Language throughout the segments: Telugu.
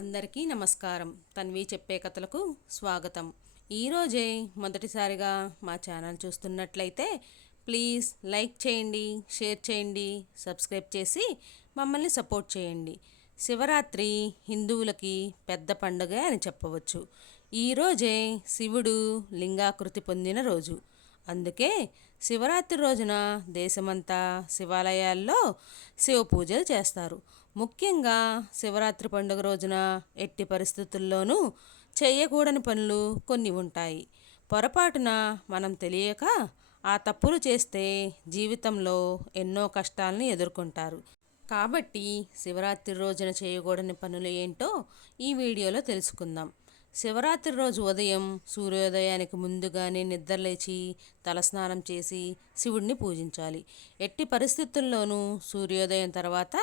అందరికీ నమస్కారం. తన్వి చెప్పే కథలకు స్వాగతం. ఈరోజే మొదటిసారిగా మా ఛానల్ చూస్తున్నట్లయితే ప్లీజ్ లైక్ చేయండి, షేర్ చేయండి, సబ్స్క్రైబ్ చేసి మమ్మల్ని సపోర్ట్ చేయండి. శివరాత్రి హిందువులకి పెద్ద పండుగ అని చెప్పవచ్చు. ఈరోజే శివుడు లింగాకృతి పొందిన రోజు. అందుకే శివరాత్రి రోజున దేశమంతా శివాలయాల్లో శివ పూజలు చేస్తారు. ముఖ్యంగా శివరాత్రి పండుగ రోజున ఎట్టి పరిస్థితుల్లోనూ చేయకూడని పనులు కొన్ని ఉంటాయి. పొరపాటున మనం తెలియక ఆ తప్పులు చేస్తే జీవితంలో ఎన్నో కష్టాలను ఎదుర్కొంటారు. కాబట్టి శివరాత్రి రోజున చేయకూడని పనులు ఏంటో ఈ వీడియోలో తెలుసుకుందాం. శివరాత్రి రోజు ఉదయం సూర్యోదయానికి ముందుగానే నిద్రలేచి తలస్నానం చేసి శివుడిని పూజించాలి. ఎట్టి పరిస్థితుల్లోనూ సూర్యోదయం తర్వాత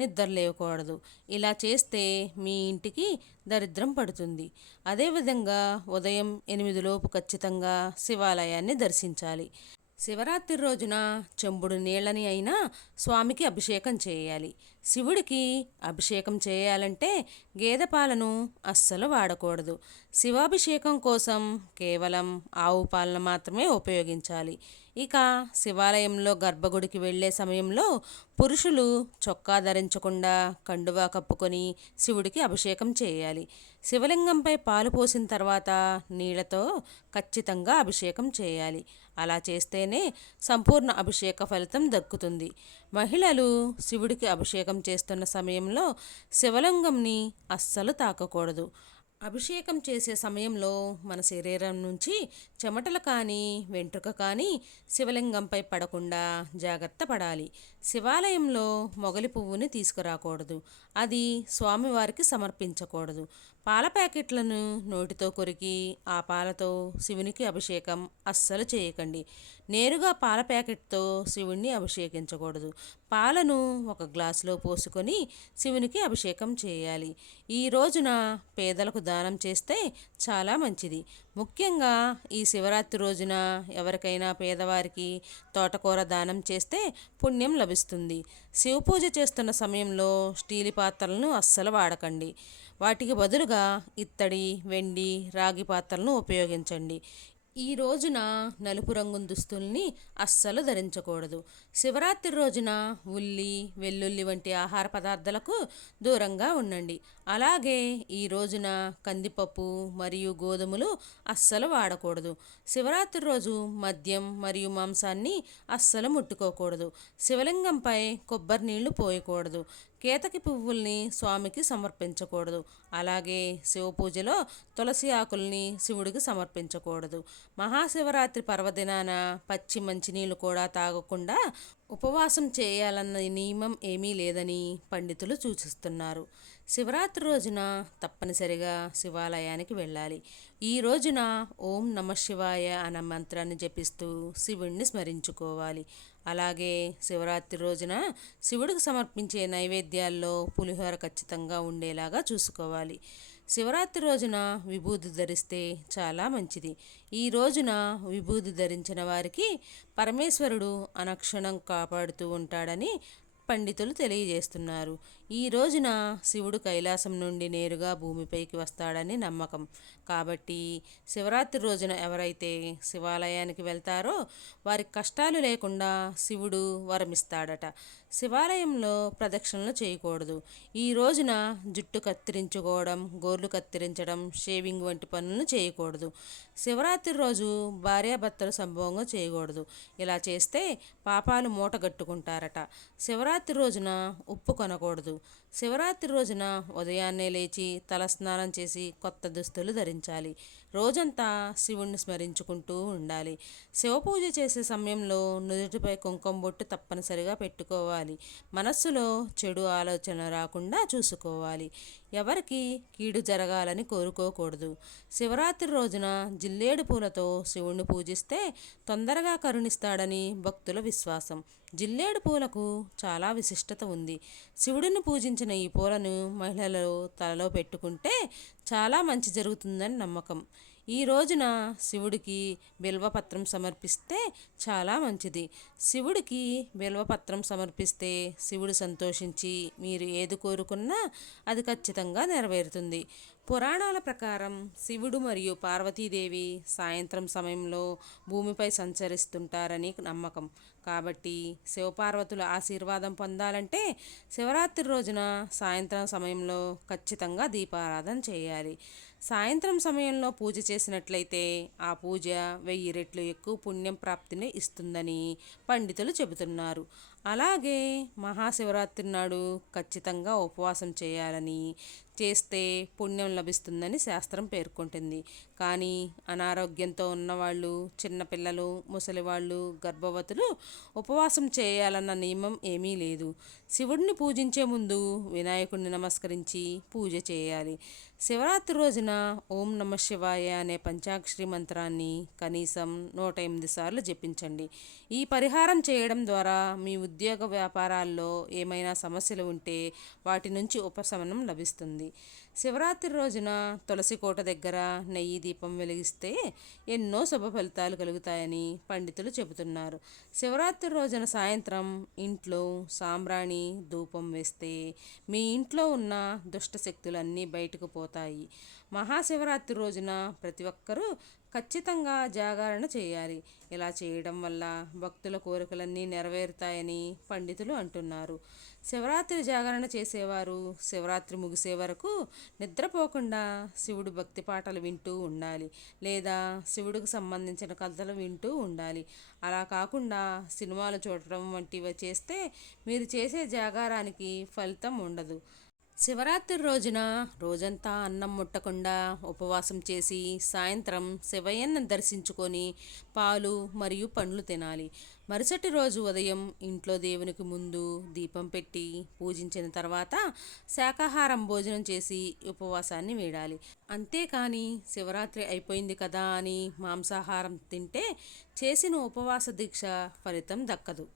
నిద్ర లేవకూడదు. ఇలా చేస్తే మీ ఇంటికి దరిద్రం పడుతుంది. అదేవిధంగా ఉదయం 8 లోపు ఖచ్చితంగా శివాలయాన్ని దర్శించాలి. శివరాత్రి రోజున చెంబుడు నీళ్ళని అయినా స్వామికి అభిషేకం చేయాలి. శివుడికి అభిషేకం చేయాలంటే గేదె పాలను అస్సలు వాడకూడదు. శివాభిషేకం కోసం కేవలం ఆవు పాలను మాత్రమే ఉపయోగించాలి. ఇక శివాలయంలో గర్భగుడికి వెళ్ళే సమయంలో పురుషులు చొక్కా ధరించకుండా కండువా కప్పుకొని శివుడికి అభిషేకం చేయాలి. శివలింగంపై పాలు పోసిన తర్వాత నీళ్లతో ఖచ్చితంగా అభిషేకం చేయాలి. అలా చేస్తేనే సంపూర్ణ అభిషేక ఫలితం దక్కుతుంది. మహిళలు శివుడికి అభిషేకం చేస్తున్న సమయంలో శివలింగంని అస్సలు తాకకూడదు. అభిషేకం చేసే సమయంలో మన శరీరం నుంచి చెమటలు కానీ వెంట్రుక కానీ శివలింగంపై పడకుండా జాగ్రత్త పడాలి. శివాలయంలో మొగలి పువ్వుని తీసుకురాకూడదు. అది స్వామివారికి సమర్పించకూడదు. పాల ప్యాకెట్లను నోటితో కొరికి ఆ పాలతో శివునికి అభిషేకం అస్సలు చేయకండి. నేరుగా పాల ప్యాకెట్తో శివుణ్ణి అభిషేకించకూడదు. పాలను ఒక గ్లాసులో పోసుకొని శివునికి అభిషేకం చేయాలి. ఈ రోజున పేదలకు దానం చేస్తే చాలా మంచిది. ముఖ్యంగా ఈ శివరాత్రి రోజున ఎవరికైనా పేదవారికి తోటకూర దానం చేస్తే పుణ్యం లభిస్తుంది. శివపూజ చేస్తున్న సమయంలో స్టీలు పాత్రలను అస్సలు వాడకండి. వాటికి బదులుగా ఇత్తడి, వెండి, రాగి పాత్రలను ఉపయోగించండి. ఈ రోజున నలుపు రంగు దుస్తుల్ని అస్సలు ధరించకూడదు. శివరాత్రి రోజున ఉల్లి, వెల్లుల్లి వంటి ఆహార పదార్థాలకు దూరంగా ఉండండి. అలాగే ఈ రోజున కందిపప్పు మరియు గోధుమలు అస్సలు వాడకూడదు. శివరాత్రి రోజు మద్యం మరియు మాంసాన్ని అస్సలు ముట్టుకోకూడదు. శివలింగంపై కొబ్బరి నీళ్లు పోయకూడదు. కేతకి పువ్వుల్ని స్వామికి సమర్పించకూడదు. అలాగే శివ పూజలో తులసి ఆకుల్ని శివుడికి సమర్పించకూడదు. మహాశివరాత్రి పర్వదినాన పచ్చి మంచినీళ్ళు కూడా తాగకుండా ఉపవాసం చేయాలన్న నియమం ఏమీ లేదని పండితులు సూచిస్తున్నారు. శివరాత్రి రోజున తప్పనిసరిగా శివాలయానికి వెళ్ళాలి. ఈ రోజున ఓం నమ శివాయ అన్న మంత్రాన్ని జపిస్తూ శివుణ్ణి స్మరించుకోవాలి. అలాగే శివరాత్రి రోజున శివుడికి సమర్పించే నైవేద్యాల్లో పులిహోర ఖచ్చితంగా ఉండేలాగా చూసుకోవాలి. శివరాత్రి రోజున విభూది ధరిస్తే చాలా మంచిది. ఈ రోజున విభూది ధరించిన వారికి పరమేశ్వరుడు అనుక్షణం కాపాడుతూ ఉంటాడని పండితులు తెలియజేస్తున్నారు. ఈ రోజున శివుడు కైలాసం నుండి నేరుగా భూమిపైకి వస్తాడని నమ్మకం. కాబట్టి శివరాత్రి రోజున ఎవరైతే శివాలయానికి వెళ్తారో వారికి కష్టాలు లేకుండా శివుడు వరమిస్తాడట. శివాలయంలో ప్రదక్షిణలు చేయకూడదు. ఈ రోజున జుట్టు కత్తిరించుకోవడం, గోర్లు కత్తిరించడం, షేవింగ్ వంటి పనులను చేయకూడదు. శివరాత్రి రోజు భార్యాభర్తలు సంభోగం చేయకూడదు. ఇలా చేస్తే పాపాలు మూటగట్టుకుంటారట. శివరాత్రి రోజున ఉప్పు కొనకూడదు. శివరాత్రి రోజున ఉదయాన్నే లేచి తలస్నానం చేసి కొత్త దుస్తులు ధరించాలి. రోజంతా శివుణ్ణి స్మరించుకుంటూ ఉండాలి. శివపూజ చేసే సమయంలో నుదుటిపై కుంకుమ బొట్టు తప్పనిసరిగా పెట్టుకోవాలి. మనస్సులో చెడు ఆలోచన రాకుండా చూసుకోవాలి. ఎవరికి కీడు జరగాలని కోరుకోకూడదు. శివరాత్రి రోజున జిల్లేడు పూలతో శివుణ్ణి పూజిస్తే తొందరగా కరుణిస్తాడని భక్తుల విశ్వాసం. జిల్లేడు పూలకు చాలా విశిష్టత ఉంది. శివుడిని పూజించిన ఈ పూలను మహిళలు తలలో పెట్టుకుంటే చాలా మంచి జరుగుతుందని నమ్మకం. ఈ రోజున శివుడికి బిల్వపత్రం సమర్పిస్తే చాలా మంచిది. శివుడికి బిల్వపత్రం సమర్పిస్తే శివుడు సంతోషించి మీరు ఏది కోరుకున్నా అది ఖచ్చితంగా నెరవేరుతుంది. పురాణాల ప్రకారం శివుడు మరియు పార్వతీదేవి సాయంత్రం సమయంలో భూమిపై సంచరిస్తుంటారని నమ్మకం. కాబట్టి శివపార్వతుల ఆశీర్వాదం పొందాలంటే శివరాత్రి రోజున సాయంత్రం సమయంలో ఖచ్చితంగా దీపారాధన చేయాలి. సాయంత్రం సమయంలో పూజ చేసినట్లయితే ఆ పూజ 1000 రెట్లు ఎక్కువ పుణ్యం ప్రాప్తిని ఇస్తుందని పండితులు చెబుతున్నారు. అలాగే మహాశివరాత్రి నాడు ఖచ్చితంగా ఉపవాసం చేయాలని, చేస్తే పుణ్యం లభిస్తుందని శాస్త్రం పేర్కొంటుంది. కానీ అనారోగ్యంతో ఉన్నవాళ్ళు, చిన్నపిల్లలు, ముసలివాళ్ళు, గర్భవతులు ఉపవాసం చేయాలన్న నియమం ఏమీ లేదు. శివుడిని పూజించే ముందు వినాయకుడిని నమస్కరించి పూజ చేయాలి. శివరాత్రి రోజున ఓం నమ శివాయ అనే పంచాక్షరి మంత్రాన్ని కనీసం 108 సార్లు జపించండి. ఈ పరిహారం చేయడం ద్వారా మీ ఉద్యోగ వ్యాపారాల్లో ఏమైనా సమస్యలు ఉంటే వాటి నుంచి ఉపశమనం లభిస్తుంది. శివరాత్రి రోజున తులసి కోట దగ్గర నెయ్యి దీపం వెలిగిస్తే ఎన్నో శుభ ఫలితాలు కలుగుతాయని పండితులు చెబుతున్నారు. శివరాత్రి రోజున సాయంత్రం ఇంట్లో సాంబ్రాణి ధూపం వేస్తే మీ ఇంట్లో ఉన్న దుష్ట శక్తులన్నీ బయటకు పోతాయి. మహాశివరాత్రి రోజున ప్రతి ఒక్కరూ ఖచ్చితంగా జాగరణ చేయాలి. ఇలా చేయడం వల్ల భక్తుల కోరికలన్నీ నెరవేరుతాయని పండితులు అంటున్నారు. శివరాత్రి జాగరణ చేసేవారు శివరాత్రి ముగిసే వరకు నిద్రపోకుండా శివుడు భక్తి పాటలు వింటూ ఉండాలి, లేదా శివుడికి సంబంధించిన కథలు వింటూ ఉండాలి. అలా కాకుండా సినిమాలు చూడటం వంటివి చేస్తే మీరు చేసే జాగారానికి ఫలితం ఉండదు. శివరాత్రి రోజున రోజంతా అన్నం ముట్టకుండా ఉపవాసం చేసి సాయంత్రం శివయ్యను దర్శించుకొని పాలు మరియు పండ్లు తినాలి. మరుసటి రోజు ఉదయం ఇంట్లో దేవునికి ముందు దీపం పెట్టి పూజించిన తర్వాత శాకాహారం భోజనం చేసి ఉపవాసాన్ని వీడాలి. అంతేకాని శివరాత్రి అయిపోయింది కదా అని మాంసాహారం తింటే చేసిన ఉపవాస దీక్ష ఫలితం దక్కదు.